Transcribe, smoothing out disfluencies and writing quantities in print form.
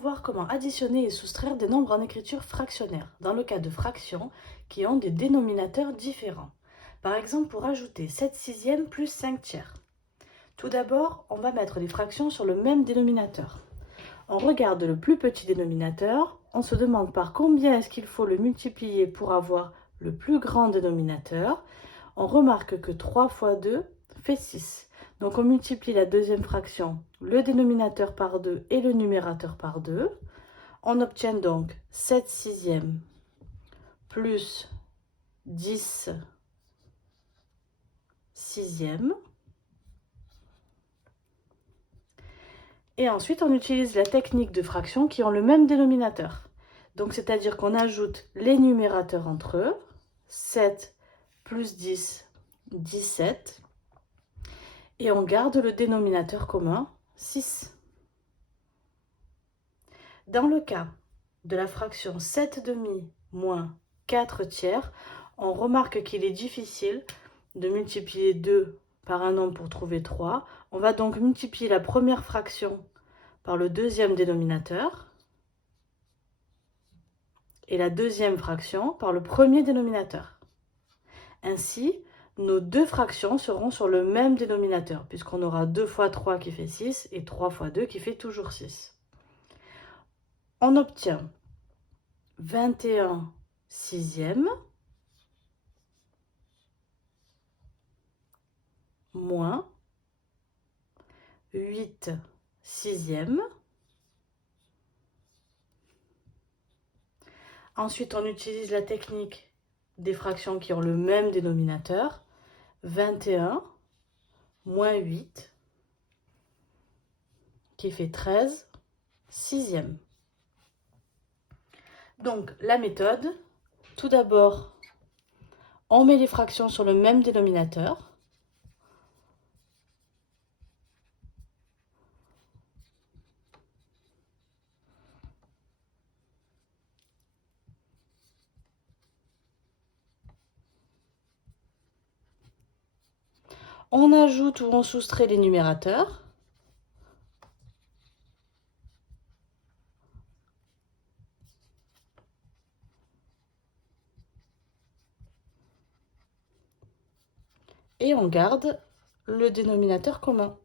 voir comment additionner et soustraire des nombres en écriture fractionnaire, dans le cas de fractions qui ont des dénominateurs différents. Par exemple, pour ajouter 7 sixièmes plus 5 tiers. Tout d'abord, on va mettre les fractions sur le même dénominateur. On regarde le plus petit dénominateur, on se demande par combien est-ce qu'il faut le multiplier pour avoir le plus grand dénominateur. On remarque que 3 fois 2 fait 6. Donc on multiplie la deuxième fraction, le dénominateur par 2 et le numérateur par 2. On obtient donc 7 sixièmes plus 10 sixièmes. Et ensuite, on utilise la technique de fraction qui ont le même dénominateur. Donc, c'est-à-dire qu'on ajoute les numérateurs entre eux. 7 plus 10, 17. Et on garde le dénominateur commun, 6. Dans le cas de la fraction 7 demi moins 4 tiers, on remarque qu'il est difficile de multiplier 2 par un nombre pour trouver 3. On va donc multiplier la première fraction par le deuxième dénominateur et la deuxième fraction par le premier dénominateur. Ainsi, nos deux fractions seront sur le même dénominateur, puisqu'on aura 2 fois 3 qui fait 6 et 3 fois 2 qui fait toujours 6. On obtient 21 sixièmes moins 8 sixièmes. Ensuite, on utilise la technique des fractions qui ont le même dénominateur. 21 moins 8 qui fait 13 sixièmes. Donc, la méthode, tout d'abord, on met les fractions sur le même dénominateur. On ajoute ou on soustrait les numérateurs. Et on garde le dénominateur commun.